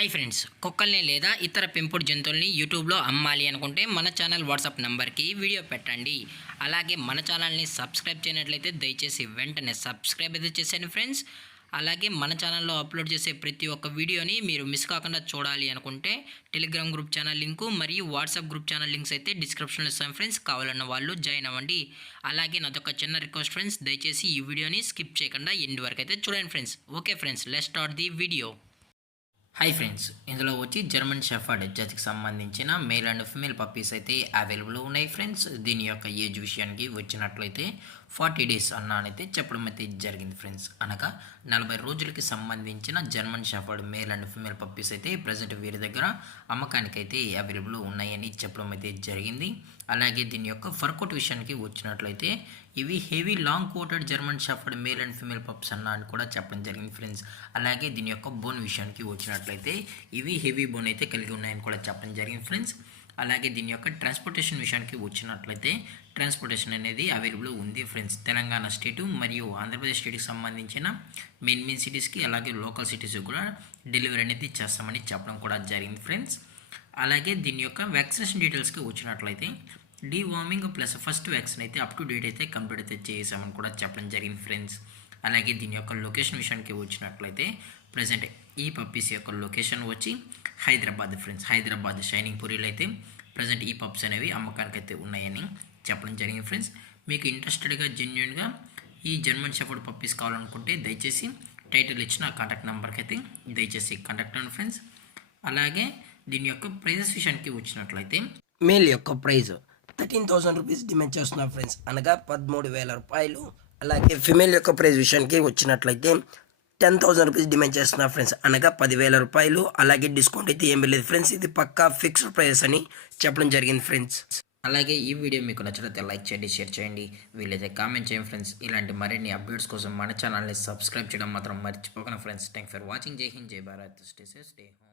Hi friends, కుక్కల్ని లేదా ఇతర పెంపుడు జంతువుల్ని యూట్యూబ్లో అమ్మాలి అనుకుంటే మన ఛానల్ వాట్సాప్ నెంబర్కి వీడియో పెట్టండి. అలాగే మన ఛానల్ని సబ్స్క్రైబ్ చేయనట్లయితే దయచేసి వెంటనే సబ్స్క్రైబ్ అయితే చేసేయండి ఫ్రెండ్స్. అలాగే మన ఛానల్లో అప్లోడ్ చేసే ప్రతి ఒక్క వీడియోని మీరు మిస్ కాకుండా చూడాలి అనుకుంటే టెలిగ్రామ్ గ్రూప్ ఛానల్ లింకు మరియు వాట్సాప్ గ్రూప్ ఛానల్ లింక్స్ అయితే డిస్క్రిప్షన్లో ఇస్తాను ఫ్రెండ్స్. కావాలన్న వాళ్ళు జాయిన్ అవ్వండి. అలాగే నాదొక చిన్న రిక్వెస్ట్ ఫ్రెండ్స్, దయచేసి ఈ వీడియోని స్కిప్ చేయకుండా ఎండ్ వరకు అయితే చూడండి friends. Okay friends, let's start the video. Hi friends, ఇందులో వచ్చి జర్మన్ షెఫర్డ్ జాతికి సంబంధించిన మేల్ అండ్ ఫిమేల్ పప్పీస్ అయితే అవైలబుల్ ఉన్నాయి ఫ్రెండ్స్. దీని యొక్క ఏజ్ విషయానికి వచ్చినట్లయితే 40 days అన్నానైతే చెప్పడం అయితే జరిగింది ఫ్రెండ్స్. అనగా 40 రోజులకి సంబంధించిన German shepherd male and female puppies అయితే ప్రజెంట్ వీరి దగ్గర అమ్మకానికైతే అవైలబుల్ ఉన్నాయని చెప్పడం అయితే జరిగింది. అలాగే దీని యొక్క ఫర్ కోట్ విషయానికి వచ్చినట్లయితే ఇవి heavy long coated German shepherd male and female pups అన్న అని కూడా చెప్పడం జరిగింది ఫ్రెండ్స్. అలాగే దీని యొక్క బోన్ విషయానికి వచ్చినట్లయితే ఇవి హెవీ బోన్ అయితే కలిగి ఉన్నాయని కూడా చెప్పడం జరిగింది ఫ్రెండ్స్. అలాగే దీని యొక్క ట్రాన్స్పోర్టేషన్ విషయానికి వచ్చినట్లయితే ట్రాన్స్పోర్టేషన్ అనేది అవైలబుల్ ఉంది ఫ్రెండ్స్. తెలంగాణ స్టేటు మరియు ఆంధ్రప్రదేశ్ స్టేట్కి సంబంధించిన మెయిన్ సిటీస్కి అలాగే లోకల్ సిటీస్కి కూడా డెలివరీ అనేది చేస్తామని చెప్పడం కూడా జరిగింది ఫ్రెండ్స్. అలాగే దీని యొక్క వ్యాక్సినేషన్ డీటెయిల్స్కి వచ్చినట్లయితే డీవార్మింగ్ ప్లస్ ఫస్ట్ వ్యాక్సిన్ అయితే అప్ టు డేట్ అయితే కంప్లీట్ అయితే చేసామని కూడా చెప్పడం జరిగింది ఫ్రెండ్స్. అలాగే దీని యొక్క లొకేషన్ విషయానికి వచ్చినట్లయితే ప్రజెంట్ ఈ పప్పీస్ యొక్క లొకేషన్ వచ్చి హైదరాబాద్ ఫ్రెండ్స్. హైదరాబాద్ షైనింగ్ పూరిలో అయితే ప్రజెంట్ ఈ పప్స్ అనేవి అమ్మకానికి అయితే ఉన్నాయని చెప్పడం జరిగింది ఫ్రెండ్స్. మీకు ఇంట్రెస్టెడ్గా జెన్యున్గా ఈ జర్మన్ షెఫర్డ్ పప్పీస్ కావాలనుకుంటే దయచేసి టైటిల్ ఇచ్చిన కాంటాక్ట్ నెంబర్కి అయితే దయచేసి కాంటాక్ట్ అవ్వండి ఫ్రెండ్స్. అలాగే దీని యొక్క ప్రైజెస్ విషయానికి వచ్చినట్లయితే మేల్ యొక్క ప్రైజ్ 13,000 రూపీస్ డిమాండ్ చేస్తున్నారు ఫ్రెండ్స్, అనగా 13,000 రూపాయలు. అలాగే ఫిమేల్ యొక్క ప్రైజ్ విషయానికి వచ్చినట్లయితే 10,000 రూపీస్ డిమాండ్ చేస్తున్నారు ఫ్రెండ్స్, అనగా 10,000 రూపాయలు. అలాగే డిస్కౌంట్ అయితే ఏమీ లేదు ఫ్రెండ్స్, ఇది పక్కా ఫిక్స్డ్ ప్రైస్ అని చెప్పడం జరిగింది ఫ్రెండ్స్. అలాగే ఈ వీడియో మీకు నచ్చినట్లయితే లైక్ చేయండి, షేర్ చేయండి, వీలైతే కామెంట్ చేయండి ఫ్రెండ్స్. ఇలాంటి మరిన్ని అప్డేట్స్ కోసం మన ఛానల్ని సబ్స్క్రైబ్ చేయడం మాత్రం మర్చిపోకండి ఫ్రెండ్స్. Thank for watching. జై హింద్, జై Bharat, stay safe, stay home.